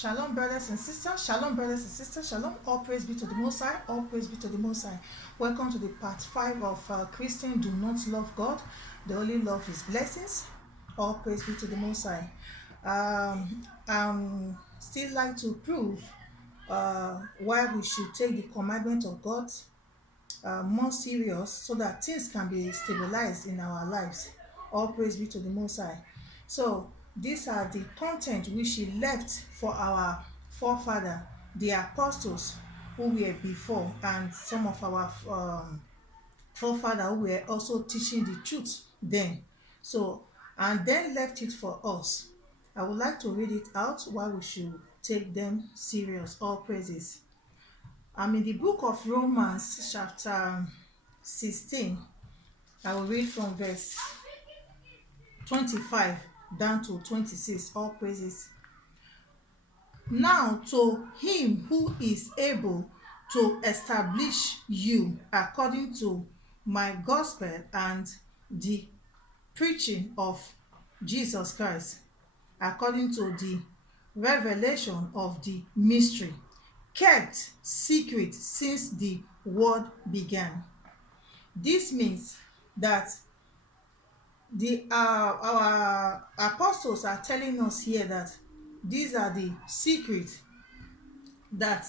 Shalom, brothers and sisters. Shalom, brothers and sisters. Shalom. All praise be to the Most High. All praise be to the Most High. Welcome to the part 5 of Christians do not love God. They only love His blessings. All praise be to the Most High. Still like to prove why we should take the commandment of God more serious so that things can be stabilized in our lives. All praise be to the Most High. So these are the content which He left for our forefather, the apostles who were before, and some of our forefathers who were also teaching the truth then. So, and then left it for us. I would like to read it out why we should take them serious. All praises. I'm in the book of Romans, chapter 16. I will read from verse 25 down to 26. All praises. Now to Him who is able to establish you according to my gospel and the preaching of Jesus Christ, according to the revelation of the mystery, kept secret since the world began. This means that our apostles are telling us here that these are the secrets that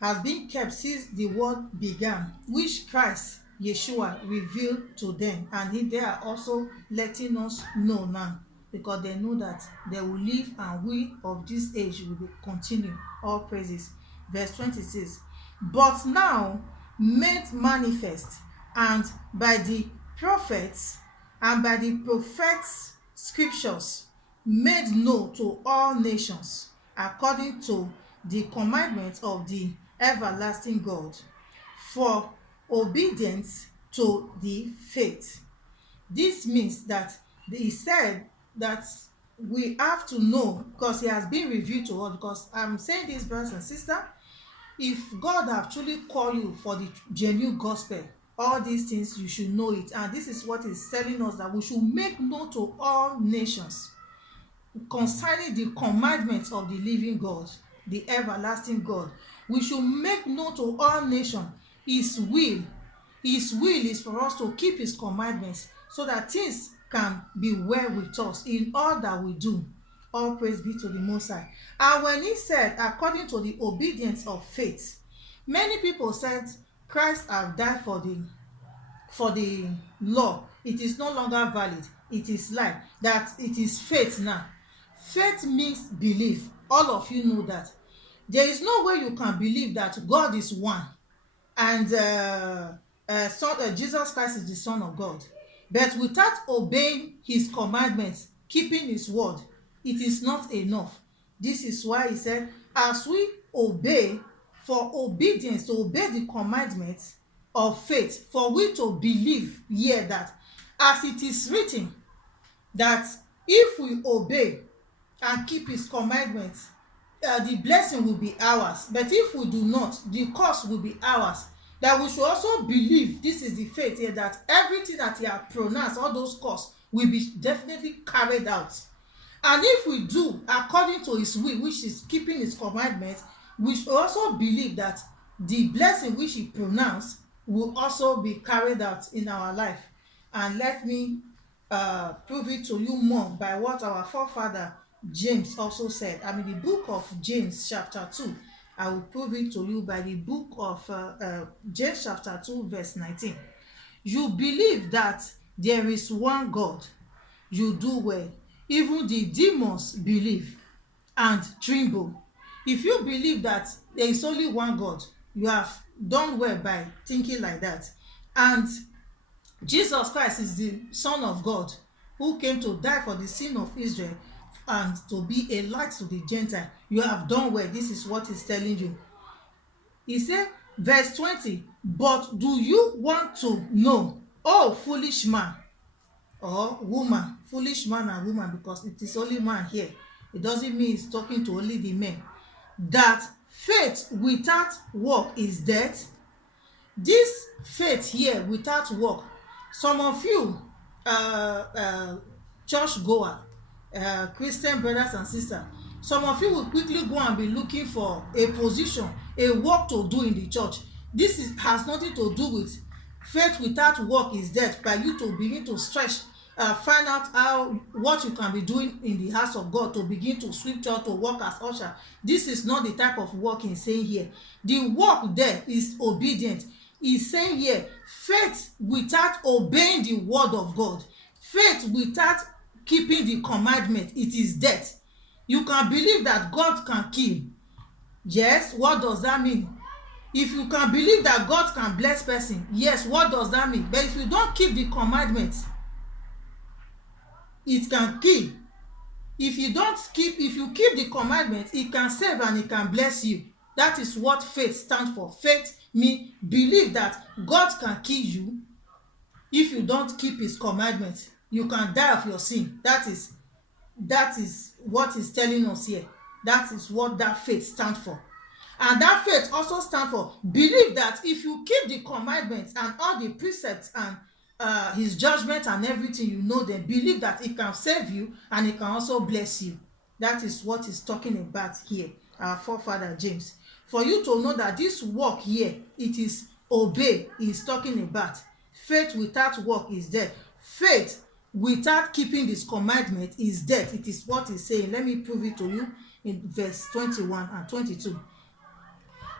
has been kept since the world began, which Christ Yeshua revealed to them, and they are also letting us know now, because they know that they will live and we of this age will be continue. All praises. Verse 26. But now made manifest, and by the prophets and by the prophets scriptures made known to all nations, according to the commandment of the everlasting God, for obedience to the faith. This means that he said that we have to know, because he has been revealed to us. Because I'm saying this, brothers and sisters, if God have truly called you for the genuine gospel, all these things you should know it. And this is what he's telling us, that we should make known to all nations concerning the commandments of the living God, the everlasting God. We should make known to all nations His will. His will is for us to keep His commandments, so that things can be well with us in all that we do. All praise be to the Most High. And when he said according to the obedience of faith, many people said Christ have died for the law. It is no longer valid. It is lie. That it is faith now. Faith means belief. All of you know that. There is no way you can believe that God is one and Jesus Christ is the Son of God, but without obeying His commandments, keeping His word, it is not enough. This is why he said, as we obey, for obedience, to obey the commandments of faith, for we to believe here that as it is written, that if we obey and keep His commandments, the blessing will be ours. But if we do not, the curse will be ours. That we should also believe, this is the faith here, that everything that He has pronounced, all those curses, will be definitely carried out. And if we do according to His will, which is keeping His commandments, we should also believe that the blessing which He pronounced will also be carried out in our life. And let me prove it to you more by what our forefather James also said. I mean, the book of James chapter 2. I will prove it to you by the book of James chapter 2 verse 19. You believe that there is one God, you do well. Even the demons believe and tremble. If you believe that there is only one God, you have done well by thinking like that. And Jesus Christ is the Son of God, who came to die for the sin of Israel and to be a light to the Gentile. You have done well. This is what he's telling you. He said, verse 20, but do you want to know, oh foolish man or woman, foolish man and woman, because it is only man here. It doesn't mean he's talking to only the men, that faith without work is death. This faith here without work, some of you church goer, Christian brothers and sisters, Some of you will quickly go and be looking for a position, a work to do in the church. Has nothing to do with faith without work is dead. By you to begin to stretch, find out what you can be doing in the house of God, to begin to sweep church, to work as usher. This is not the type of work he's saying here. The work there is obedient. He's saying here, faith without obeying the word of God, faith without keeping the commandment, it is death. You can believe that God can kill. Yes, what does that mean? If you can believe that God can bless person, yes, what does that mean? But if you don't keep the commandments, it can kill. If you keep the commandments, it can save and it can bless you. That is what faith stands for. Faith means believe that God can kill you if you don't keep his commandments. You can die of your sin. That is what he's telling us here. That is what that faith stands for. And that faith also stands for believe that if you keep the commandments and all the precepts and his judgment and everything, you know them, believe that it can save you and it can also bless you. That is what he's talking about here, our forefather James. For you to know that this work here, it is obey, he's talking about. Faith without work is dead. Faith without keeping this commandment is dead. It is what he's saying. Let me prove it to you in verse 21 and 22.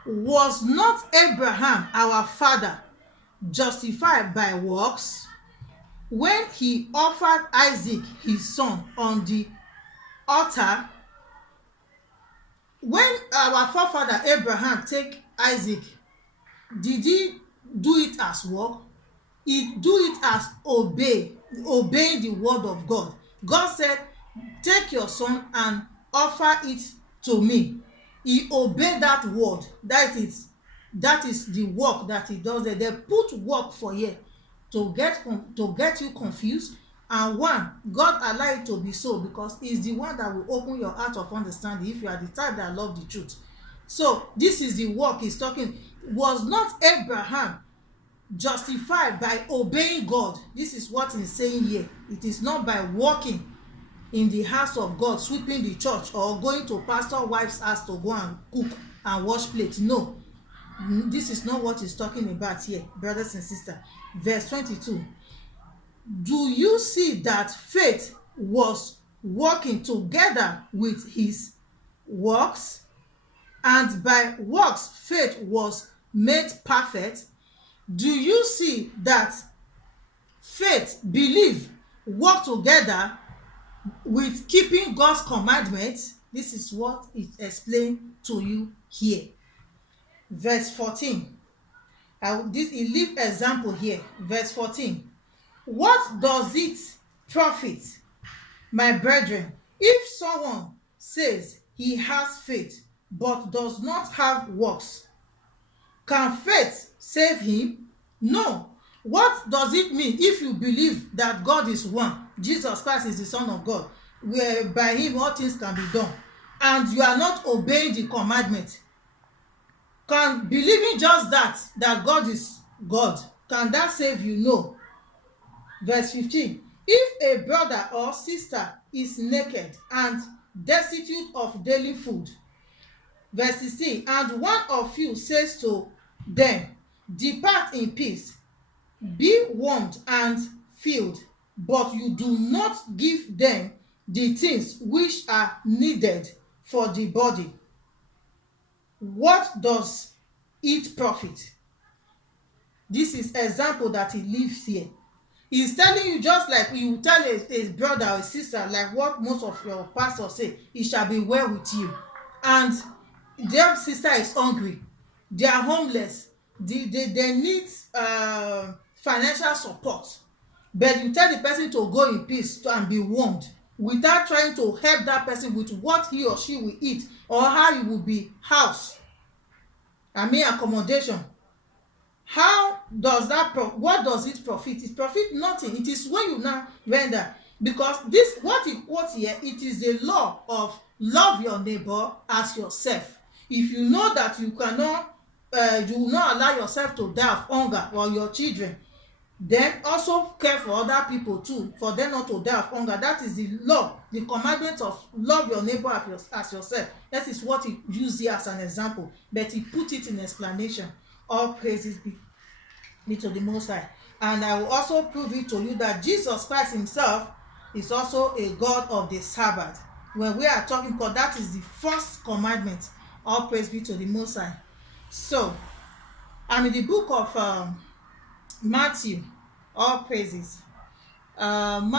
Was not Abraham our father justified by works when he offered Isaac his son on the altar? When our forefather Abraham take Isaac, did he do it as work? He do it as obeying the word of God. God said, take your son and offer it to me. He obeyed that word. That is the work that he does there. They put work for here to get you confused. And one, God allow it to be so because he's the one that will open your heart of understanding if you are the type that love the truth. So this is the work he's talking. Was not Abraham justified by obeying God? This is what he's saying here. It is not by walking in the house of God, sweeping the church, or going to pastor wife's house to go and cook and wash plates. No, this is not what he's talking about here, brothers and sisters. Verse 22. Do you see that faith was working together with his works, and by works faith was made perfect? Do you see that faith, belief, work together with keeping God's commandments? This is what it explained to you here. Verse 14. He leave example here. Verse 14. What does it profit, my brethren, if someone says he has faith but does not have works? Can faith save him? No. What does it mean if you believe that God is one, Jesus Christ is the Son of God, where by him all things can be done, and you are not obeying the commandment? Can believing just that God is God, can that save you? No. Verse 15. If a brother or sister is naked and destitute of daily food, verse 16, and one of you says to them, depart in peace, be warmed and filled, but you do not give them the things which are needed for the body, what does it profit? This is example that he leaves here. He's telling you, just like you tell a brother or a sister, like what most of your pastors say, it shall be well with you, and their sister is hungry, they are homeless, they need financial support, but you tell the person to go in peace and be warmed, without trying to help that person with what he or she will eat or how he will be housed, accommodation. How does that what does it profit? It profit nothing. It is when you now render, because this what he quotes here, it is the law of love your neighbor as yourself. If you know that you cannot you will not allow yourself to die of hunger or your children, Then also care for other people too, for them not to die of hunger. That is the law, the commandment of love your neighbor as yourself. That is what he used here as an example, but he put it in explanation. All praises be to the Most High. And I will also prove it to you that Jesus Christ himself is also a God of the Sabbath. When we are talking, because that is the first commandment. All praise be to the Most High. So, I'm in the book of Matthew. All praises. Matthew